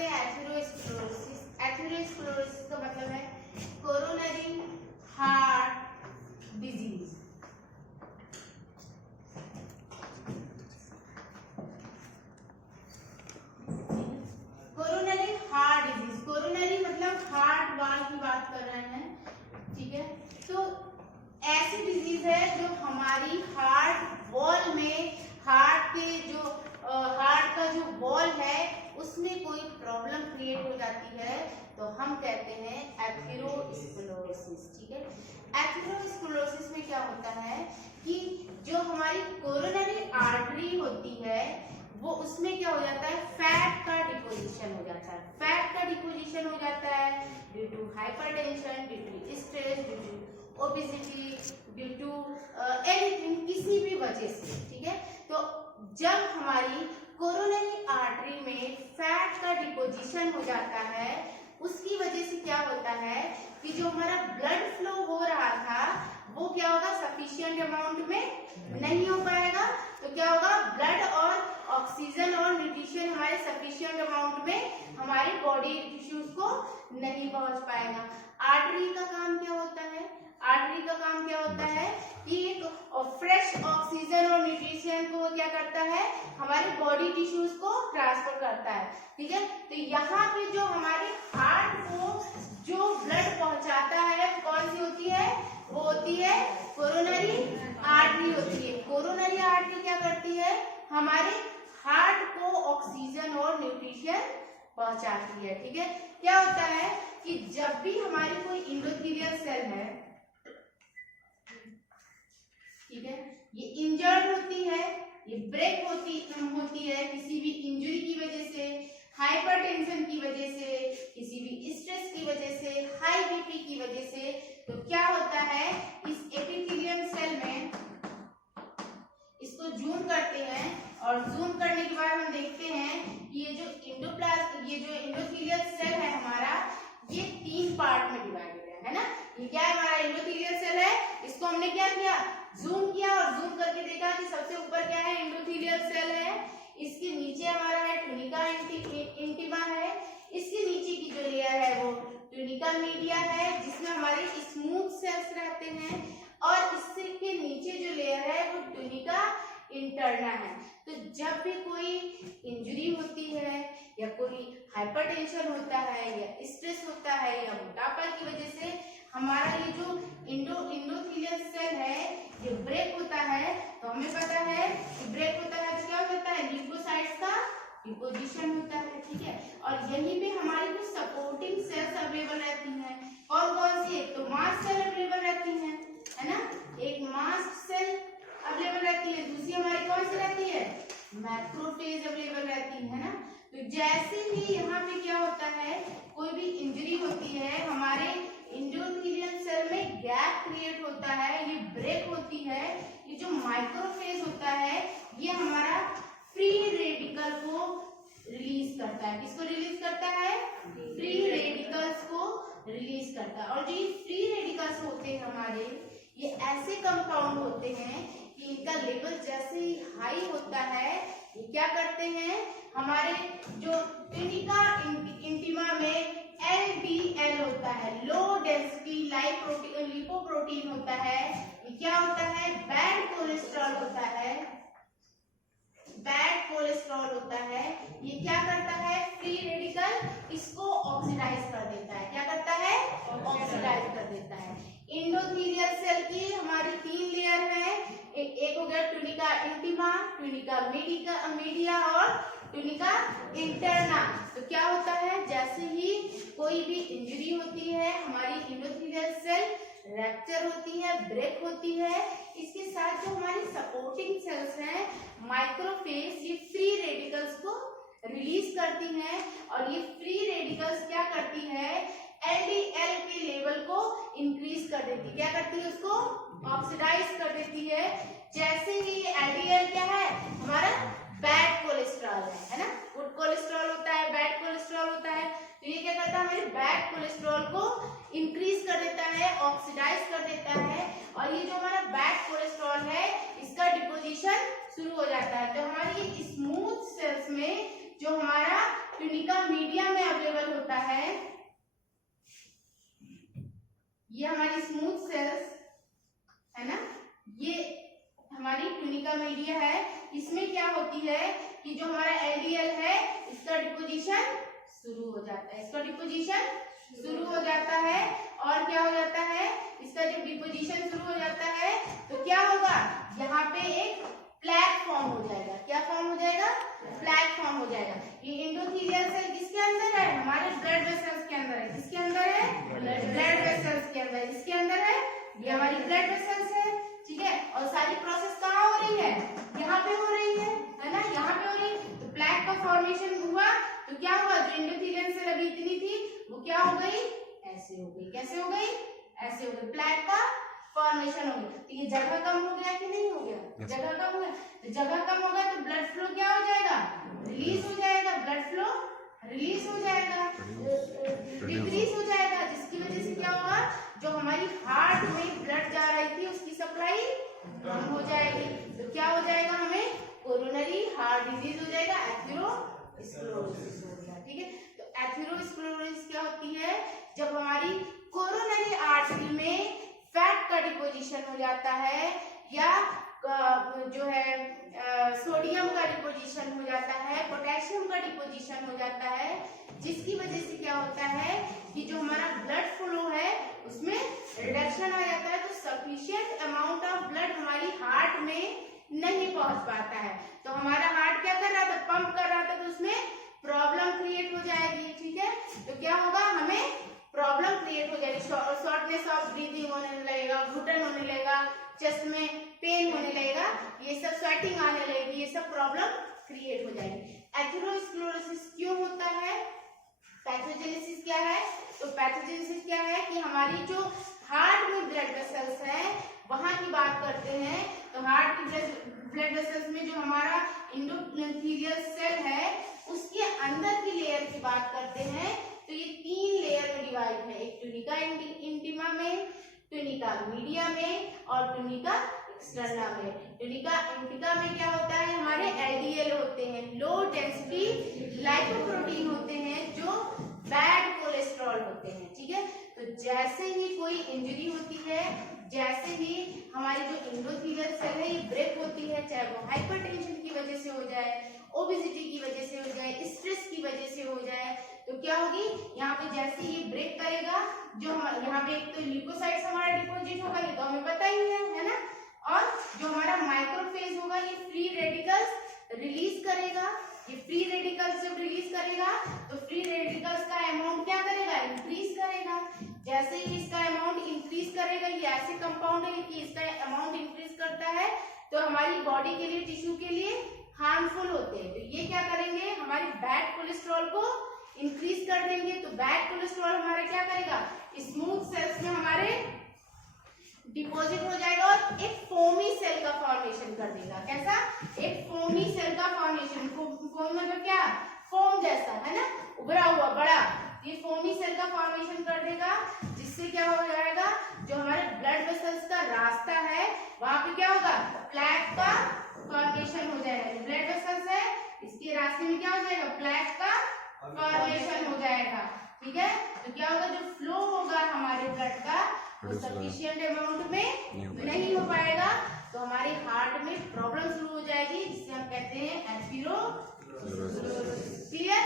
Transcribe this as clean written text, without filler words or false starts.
करते हैं atherosclerosis. Atherosclerosis का मतलब है coronary heart disease. Coronary heart disease, coronary मतलब हार्ट वाल की बात कर रहे हैं, ठीक है। तो ऐसी डिजीज है जो हमारी हार्ट वॉल में, हार्ट के जो हार्ट का जो वॉल है उसमें कोई प्रॉब्लम क्रिएट हो जाती है, तो हम कहते हैं एथेरोस्क्लेरोसिस, ठीक है। एथेरोस्क्लेरोसिस में क्या होता है कि जो हमारी कोरोनरी आर्टरी होती है वो, उसमें क्या हो जाता है, फैट का डिपोजिशन हो जाता है। फैट का डिपोजिशन हो जाता है due to hypertension, due to stress, due to obesity, due to anything, किसी भी वजह से, ठीक है। तो जब हमारी कोरोनरी आर्टरी में फैट का डिपोजिशन हो जाता है, उसकी वजह से क्या होता है कि जो हमारा ब्लड फ्लो हो रहा था वो क्या होगा, सफिशिएंट अमाउंट में नहीं हो पाएगा। तो क्या होगा, ब्लड और ऑक्सीजन और न्यूट्रिशन हमारे सफिशिएंट अमाउंट में हमारी बॉडी टिश्यूज को नहीं पहुंच पाएगा। आर्टरी का काम क्या होता है, आर्टरी का काम क्या होता है कि फ्रेश ऑक्सीजन और न्यूट्रिशन को क्या करता है, हमारे बॉडी टिश्यूज को ट्रांसफर करता है, ठीक है। तो यहाँ पे जो हमारे हार्ट को जो ब्लड पहुंचाता है कौन सी होती है, वो होती है कोरोनरी आर्टरी होती है। कोरोनरी आर्टरी क्या करती है, हमारे हार्ट को ऑक्सीजन और न्यूट्रिशन पहुंचाती है, ठीक है। क्या होता है कि जब भी हमारी कोई एंडोथेलियल सेल है, ठीक है, ये इंजर्ड होती है, ये ब्रेक होती है किसी भी इंजरी की वजह से, हाइपरटेंशन की वजह से, किसी भी स्ट्रेस की वजह से, हाई बीपी की वजह से, तो क्या होता है, इस एपिथेलियम सेल में इसको जूम करते हैं और जूम करने के बाद हम देखते हैं कि ये जो एंडोथेलियल सेल है हमारा, ये 3 पार्ट में डिवाइडेड है ना। ये क्या है, हमारा एंडोथेलियल सेल है, इसको हमने क्या किया, जूम किया और जूम करके देखा कि सबसे ऊपर क्या है, एंडोथेलियल सेल है, इसके नीचे हमारा है ट्यूनिका इंटीमा है, इसके नीचे की जो लेयर है वो ट्यूनिका मीडिया है जिसमें हमारे स्मूथ सेल्स रहते हैं, और इसके नीचे जो लेयर है वो ट्यूनिका इंटरना है। तो जब भी कोई इंजरी होती है या कोई हाइपरटेंशन होता है या स्ट्रेस होता है या मोटापा की वजह से हमारा ये जो एंडोथेलियल सेल है ये ब्रेक होता है, तो हमें पता है कि ब्रेक होता है तो क्या होता है, ल्यूकोसाइट्स का डिपोजिशन होता है, ठीक है। और यहीं पे हमारी कुछ सपोर्टिंग सेल्स अवेलेबल रहती हैं। कौन कौन सी, एक तो मास्ट सेल अवेलेबल रहती हैं, है ना, एक मास्ट सेल अवेलेबल रहती है, दूसरी हमारी कौन सी रहती है, मैक्रोफेज अवेलेबल रहती है ना। तो जैसे ही यहाँ पे क्या होता है, कोई भी इंजरी होती है, हमारे एंडोथेलियल सेल में गैप क्रिएट होता है, ये ब्रेक होती है, ये जो माइक्रोफेज होता है ये हमारा फ्री रेडिकल को रिलीज करता है। किसको रिलीज करता है, फ्री रेडिकल्स को रिलीज करता है। और जो ये फ्री रेडिकल्स होते हैं हमारे, ये ऐसे कंपाउंड होते हैं कि इनका लेवल जैसे ही हाई होता है, ये क्या करते हैं, हमारे जो ट्यूनिका इंटीमा में LDL होता है, लो डेंसिटी लिपोप्रोटीन होता है, ये क्या होता है, बैड कोलेस्ट्रॉल होता है, बैड कोलेस्ट्रॉल होता है, ये क्या करता है, फ्री रेडिकल इसको ऑक्सीडाइज कर देता है, क्या करता है, ऑक्सीडाइज कर देता है। एंडोथेलियल सेल की हमारी 3 लेयर है, एक हो गया ट्यूनिका इंटीमा, ट्यूनिका मीडिया और ट्यूनिका इंटरना। तो क्या होता है, जैसे ही कोई भी इंजरी होती है, हमारी एंडोथेलियल सेल रैप्चर होती है, ब्रेक होती है, इसके साथ जो हमारी सपोर्टिंग सेल्स हैं माइक्रोफेज, ये फ्री रेडिकल्स को रिलीज करती हैं, और ये फ्री रेडिकल्स क्या करती है, LDL के लेवल को इंक्रीज कर देती है, क्या करती है, उसको ऑक्सीडाइज कर देती है। जैसे ही LDL क्या है, हमारा बैड कोलेस्ट्रॉल है ना, गुड कोलेस्ट्रॉल होता है, बैड कोलेस्ट्रॉल होता है, तो ये क्या करता है, हमारे बैड कोलेस्ट्रॉल को इंक्रीज कर देता है, ऑक्सीडाइज कर देता है, और ये जो हमारा बैड कोलेस्ट्रॉल है इसका डिपोजिशन शुरू हो जाता है। तो हमारी स्मूथ सेल्स में जो हमारा ट्यूनिका मीडिया में अवेलेबल होता है। ये हमारी स्मूथ सेल्स है ना, ये हमारी ट्यूनिका मीडिया है। इसमें क्या होती है कि जो हमारा एलडीएल है इसका डिपोजिशन शुरू हो जाता है, इसका डिपोजिशन शुरू हो जाता है। और क्या हो जाता है, इसका जब डिपोजिशन शुरू हो जाता है तो क्या होगा, यहाँ पे एक प्लैक फॉर्म हो जाएगा। क्या फॉर्म हो जाएगा, प्लैक फॉर्म हो जाएगा। ये एंडोथेलियल सेल किसके अंदर है, हमारे ब्लड वेसल्स के अंदर है। किसके अंदर है, ब्लड वेसल्स के अंदर। इसके अंदर है, ये हमारी ब्लड वेसल्स है, ठीक है। और सारी प्रोसेस कहाँ हो रही है, यहाँ पे हो रही है ना, यहाँ पे हो रही है। तो प्लैक का फॉर्मेशन हुआ तो क्या हुआ, जो एंडोथेलियल सेल अभी इतनी थी वो क्या हो गई, ऐसे हो गई। कैसे हो गई, ऐसे हो गई, प्लैक का फॉर्मेशन हो गया। तो ये जगह कम हो गया कि नहीं हो गया, जगह कम हो गया। तो जगह कम होगा तो ब्लड फ्लो क्या हो जाएगा, रिलीज हो जाएगा, ब्लड फ्लो रिलीज हो जाएगा, डिक्रीज हो जाएगा, जिसकी वजह से क्या होगा, जो हमारी हार्ट में ब्लड जा रही थी उसकी सप्लाई कम हो जाएगी। तो क्या हो जाएगा, हमें कोरोनरी हार्ट डिजीज हो जाएगा, एथेरोस्क्लेरोसिस हो गया, ठीक है। तो एथेरोस्क्लेरोसिस क्या होती है, जब हमारी कोरोनरी आर्टरी में फैट का डिपोजिशन हो जाता है या जो है सोडियम का डिपोजिशन हो जाता है, पोटेशियम का डिपोजिशन हो जाता है, जिसकी वजह से क्या होता है कि जो हमारा ब्लड फ्लो है उसमें रिडक्शन आ जाता है। तो सफिशिएंट अमाउंट ऑफ ब्लड हमारी हार्ट में नहीं पहुंच पाता है। तो हमारा हार्ट क्या कर रहा था, पंप कर रहा था, तो उसमें प्रॉब्लम क्रिएट हो जाएगी, ठीक है। तो क्या होगा, हमें प्रॉब्लम क्रिएट हो जाएगी, शॉर्टनेस ऑफ ब्रीदिंग होने लगेगा, घुटन होने लगेगा, चेस्ट में पेन होने लगेगा, ये सब स्वेटिंग आने लगेगी, ये सब प्रॉब्लम क्रिएट हो जाएगी। एथेरोस्क्लेरोसिस क्यों होता है, पैथोजेनेसिस क्या है, तो पैथोजेनेसिस क्या है कि हमारी जो हार्ट में ब्लड वेसल्स हैं वहां की बात करते हैं। तो हार्ट की ब्लड वेसल्स में जो हमारा एंडोथेलियल सेल है उसके अंदर की लेयर की बात करते हैं। तो ये 3 लेयर में डिवाइड है, एक ट्यूनिका इंटीमा में, ट्यूनिका मीडिया में और ट्यूनिका एक्सटर्ना में। ट्यूनिका इंटीमा में क्या होता है, हमारे एलडीएल होते हैं, लो डेंसिटी लाइपोप्रोटीन होते हैं जो बैड कोलेस्ट्रॉल होते हैं, ठीक है। तो जैसे ही कोई इंजरी होती है, जैसे ही हमारी जो एंडोथेलियल सेल है ये ब्रेक होती है, चाहे वो हाइपरटेंशन की वजह से हो जाए, ओबेसिटी की वजह से हो जाए, स्ट्रेस की वजह से हो जाए, तो क्या होगी, यहाँ पे जैसे ये ब्रेक करेगा, जो यहाँ पे एक तो ल्यूकोसाइट्स हमारा डिपोजिट होगा, ये तो हमें पता ही है ना। और जो हमारा माइक्रोफेज होगा ये फ्री रेडिकल्स रिलीज करेगा। ये फ्री रेडिकल्स जब रिलीज करेगा तो फ्री रेडिकल्स का अमाउंट क्या करेगा, इंक्रीज करेगा। जैसे ही इसका अमाउंट इंक्रीज करेगा, ये ऐसे कंपाउंड है कि इसका अमाउंट इंक्रीज करता है तो हमारी बॉडी के लिए, टिश्यू के लिए हार्मफुल होते हैं। तो ये क्या करेंगे, हमारी बैड कोलेस्ट्रॉल को इंक्रीज कर देंगे। तो बैड कोलेस्ट्रॉल हमारा क्या करेगा, स्मूथ सेल्स में हमारे डिपॉजिट हो जाएगा और एक फोमी सेल का फॉर्मेशन कर देगा। कैसा, एक फोमी सेल का फॉर्मेशन। फोम मतलब क्या, फोम जैसा है ना, उभरा हुआ बड़ा, ये फोमी सेल का फॉर्मेशन कर देगा, जिससे क्या हो जाएगा, जो हमारे ब्लड वेसल्स का रास्ता है वहां पे क्या होगा, प्लैक का फॉर्मेशन हो जाएगा। ब्लड वेसल्स है इसके रास्ते में क्या हो जाएगा, प्लैक का फॉर्मेशन हो जाएगा, ठीक है। तो क्या होगा, जो फ्लो होगा हमारे ब्लड का वो सफिशिएंट अमाउंट में नहीं हो पाएगा, तो हमारे हार्ट में प्रॉब्लम शुरू हो जाएगी, जिसे हम कहते हैं एथेरोस्क्लेरोसिस। क्लियर?